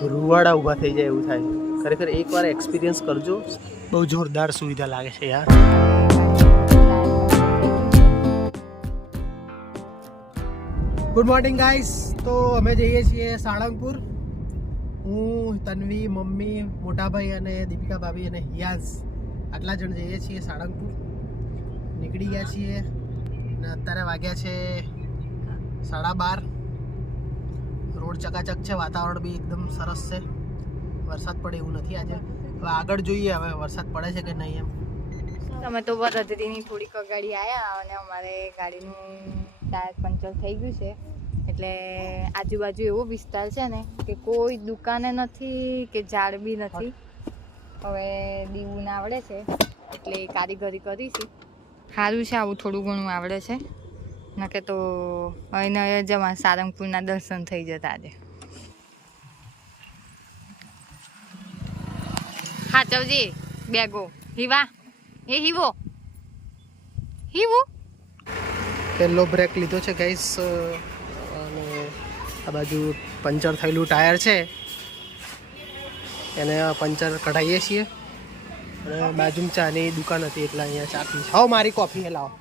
રૂવાડા ઊભા થઈ જાય એવું થાય. ખરેખર એકવાર એક્સપિરિયન્સ કરજો, બહુ જોરદાર સુવિધા લાગે છે યાર. Good morning guys. તો અમે જઈએ છીએ સાળંગપુર. હું, તન્વી, મમ્મી, મોટાભાઈ અને દીપિકા ભાભી અને હિયાઝ આટલા જણ જઈએ છીએ સાળંગપુર. નીકળી ગયા છીએ અને અત્યારે વાગ્યા છે 12:30. રોડ ચકાચક છે, વાતાવરણ બી એકદમ સરસ છે. વરસાદ પડે એવું નથી આજે. હવે આગળ જોઈએ હવે વરસાદ પડે છે કે નહીં એમ. અમે તો વરદરીની થોડીક ગાડી આવ્યા અને અમારે ગાડીનું ટાયર પંચર થઈ ગયું છે. એટલે આજુબાજુ એવો વિસ્તાર છે ને કે કોઈ દુકાને નથી કે ઝાડ બી નથી. હવે દીવું આવડે છે એટલે કારીગરી કરીશું. સારું છે આવું થોડું ઘણું આવડે છે, નકે તો અહીં જવા સારંગપુરના દર્શન થઈ જતા આજે. હા ચવજી બેગો હીવા એ હીવો હીવું પહેલો બ્રેક લીધો છે ગાઈસ. અને આ બાજુ પંચર થયેલું ટાયર છે એને પંચર કઢાવીએ છીએ. અને બાજુમાં ચાની દુકાન હતી એટલે અહીંયા ચા પી. હાવ મારી કોફી હે લાવો.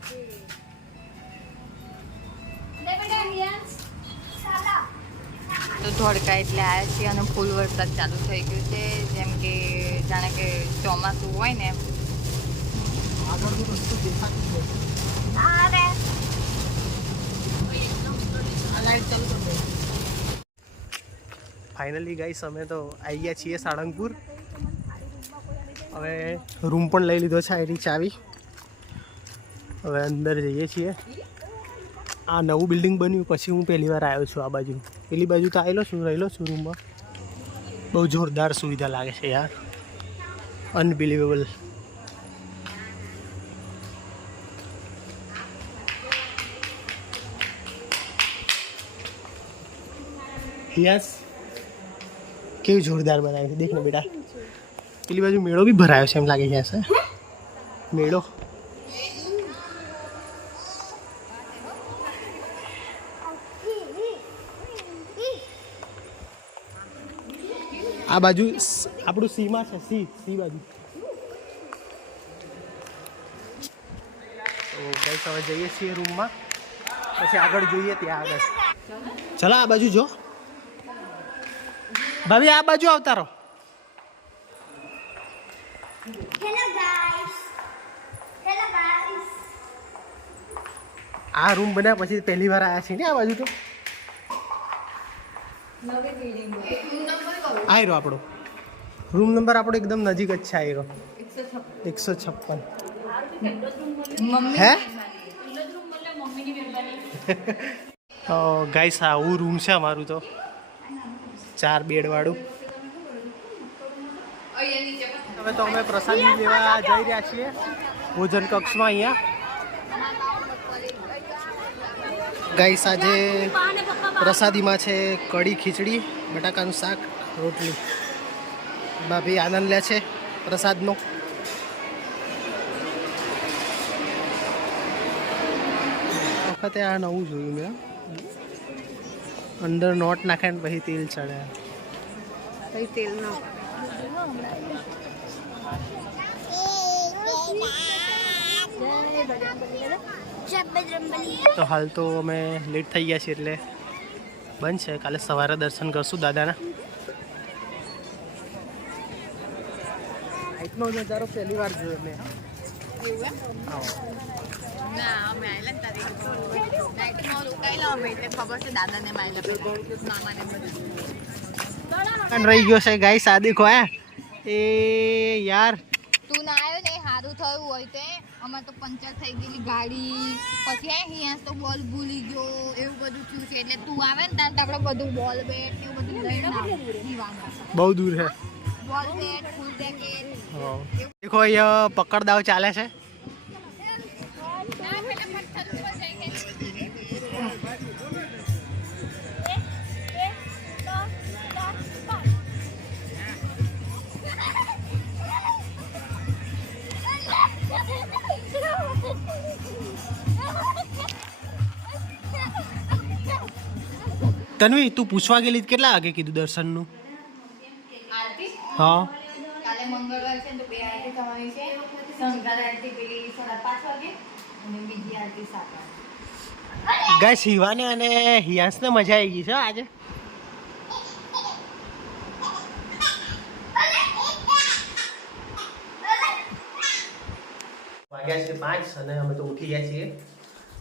તો ધોળકા એટલે આવ્યા છીએ અને ફૂલ વરસાદ ચાલુ થઈ ગયું છે. જેમ કે જાણે કે ચોમાસું હોય ને એમ. આગળનું રસ્તો દેખાતું જ નથી. ફાઇનલી ગાઈસ અમે તો આવી ગયા છીએ સાળંગપુર. હવે રૂમ પણ લઈ લીધો છે એની ચાવી. હવે અંદર જઈએ છીએ. આ નવું બિલ્ડિંગ બન્યું પછી હું પહેલી વાર આવ્યો છું આ બાજુ. પેલી બાજુ તો રહેલો છું રૂમમાં. બહુ જોરદાર સુવિધા લાગે છે યાર, અનબિલીવેબલ. યસ, કેવું જોરદાર બનાવ્યું છે. દેખ ને બેટા, પેલી બાજુ મેળો બી ભરાયો છે એમ લાગે છે. મેળો આ બાજુ આપણું સીમાં છે. સી બાજુ. તો ગાઈસ હવે જઈએ છીએ રૂમમાં, પછી આગળ જોઈએ ત્યાં આગળ. ચલો આ બાજુ જો ભાભી, આ બાજુ આવતા રહો. આ રૂમ બન્યા પછી પહેલી વાર આવ્યા છીએ ને આ બાજુ. તો આયરો આપણો રૂમ નંબર આપણો એકદમ નજીક જ છે. આયરો 156. હે ગાઈસ આવું રૂમ છે અમારું તો, 4 બેડ વાળું. હવે તો અમે પ્રસાદી લેવા જઈ રહ્યા છીએ ભોજન કક્ષમાં. અહીંયા ગાઈસ આજે પ્રસાદીમાં છે કઢી, ખીચડી, બટાકાનું શાક, રોટલી. ભાભી આનંદ લે છે પ્રસાદનો. વખતે આ નવું જોયું મેં. અંદર નોટ નાખે ને પછી તેલ ચડે. પછી તેલ ના તો હાલ તો અમે લેટ થઈ ગયા છીએ એટલે બંધ છે. કાલે સવારે દર્શન કરશું દાદાના. નાઇટનો નજારો પહેલી વાર જોયો મેં. ના અમે આવેલા ને તારીખ નાઇટમાં રોકાયેલા અમે એટલે ખબર છે દાદાને મારેલા રહી ગયો છે ગાઈસ. આ દેખો હે એ યાર, તું ના આવ્યો ને સારું થયું હોય તે. અમાર તો પંચર થઈ ગયેલી ગાડી, પછી અહીંયા તો બોલ ભૂલી ગયો, એવું બધું થયું છે. એટલે તું આવે ને ત્યાં આપણે બધું બોલ બેટ એવું બધું લઈને બહુ દૂર છે. બોલ બેટ, ફૂલ જેકેટ. દેખો અહીંયા પકડદાવ ચાલે છે. તન્વી, તું પૂછવા ગયેલી કેટલા વાગે કીધું દર્શનનું? હા કાલે મંગળવાર છે ને તો 2 આરતી થવાની છે. સંઘાર આરતી પેલી 5:30 વાગે અને બીજી આરતી 7 વાગે. ગાઈસ હિવાને અને હિયાંશને મજા આવી ગઈ છે આજે. વાગ્યા છે 5 અને અમે તો ઉઠી ગયા છીએ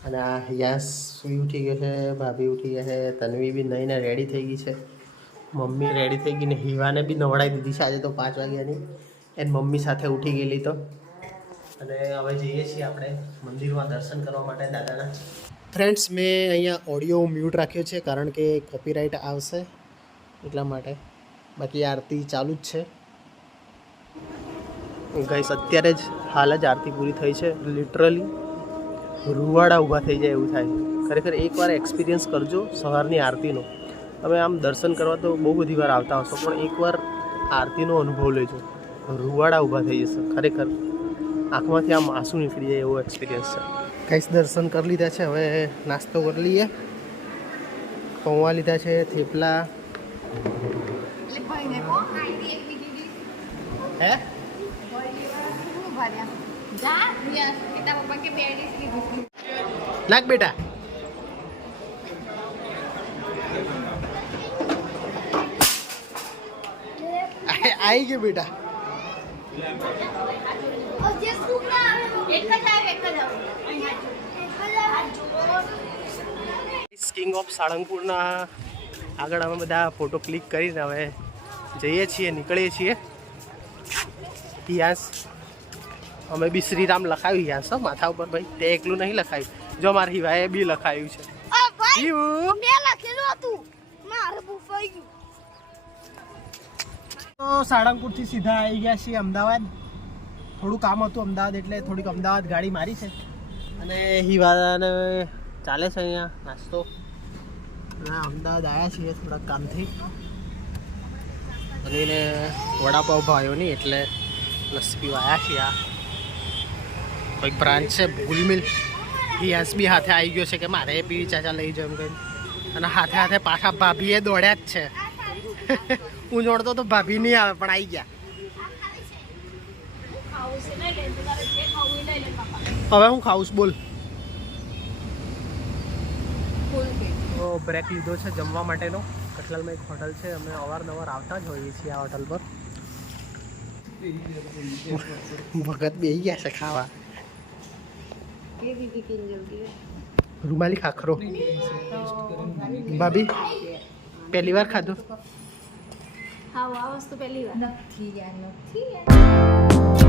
અને આ હિયાંશ સુઈ ઉઠી ગયો છે, ભાભી ઉઠી ગયા છે, તન્વી બી નહીને રેડી થઈ ગઈ છે, મમ્મી રેડી થઈ ગઈ ને હિવાને બી નવડાવી દીધી છે આજે તો 5 વાગ્યાની. એની મમ્મી સાથે ઉઠી ગયેલી તો. અને હવે જઈએ છીએ આપણે મંદિરમાં દર્શન કરવા માટે દાદાના. ફ્રેન્ડ્સ, મેં અહીંયા ઓડિયો મ્યુટ રાખ્યો છે કારણ કે કોપીરાઇટ આવશે એટલા માટે. બાકી આરતી ચાલુ જ છે ગાઈસ. અત્યારે જ હાલ જ આરતી પૂરી થઈ છે. લિટરલી રૂવાડા ઊભા થઈ જાય એવું થાય. ખરેખર એકવાર એક્સપિરિયન્સ કરજો સવારની આરતીનો. તમે આમ દર્શન કરવા તો બહુ બધી વાર આવતા હશો પણ એકવાર આરતીનો અનુભવ લેજો. રૂવાડા ઊભા થઈ જશે. ખરેખર આંખમાંથી આમ આંસુ નીકળી જાય એવો એક્સપિરિયન્સ છે. ગાઈસ દર્શન કરી લીધા છે. હવે નાસ્તો કરી લઈએ. પૌવા લીધા છે, થેપલા. એટલે ભાઈને કો આરતી એક દીધી હે જા રિયા કેતા પપ્પા કે 2 ડીશ કીધી. લાગ બેટા. આવી ગયો બેટા. કિંગ ઓફ સાળંગપુરના આગળ અમે બધા ફોટો ક્લિક કરીને હવે જઈએ છીએ, નીકળીએ છીએ. હિયાંશ અમે બી શ્રીરામ લખાવ્યું હિયાંશ માથા ઉપર. ભાઈ તે એકલું નહીં લખાવ્યું, જો મારા હિવાએ બી લખાવ્યું છે. તો સાળંગપુરથી સીધા આવી ગયા છીએ અમદાવાદ. થોડું કામ હતું અમદાવાદ એટલે થોડીક અમદાવાદ ગાડી મારી છે અને હિવાને ચાલે છે અહીંયા નાસ્તો. અમદાવાદ આવ્યા છીએ થોડાક કામથી અને એને વડાપાવ ભાવ્યો નહીં એટલે લસ્સી પીવા આવ્યા છીએ. આ કોઈક બ્રાન્ચ છે ગુલમિલ. હિયાંશ બી હાથે આવી ગયો છે કે મારે પીવી ચાચા લઈ જાવ એમ કહીને. અને હાથે હાથે પાછા ભાભીએ દોડ્યા જ છે. હું જોડતો તો ભાભી નહીં આવે પણ આવી ગયા. હવે હું ખાઉં છું બોલ. તો બ્રેક લીધો છે જમવા માટેનો. કઠલાલમાં એક હોટલ છે, અમે અવારનવાર આવતા જ હોઈએ છીએ આ હોટલ પર. ભગત બેસી ગયા છે ખાવા. રૂમાલી ખાખરો ભાભી પહેલી વાર ખાધું. હા આ વસ્તુ પહેલી વાર નથી યાર નથી.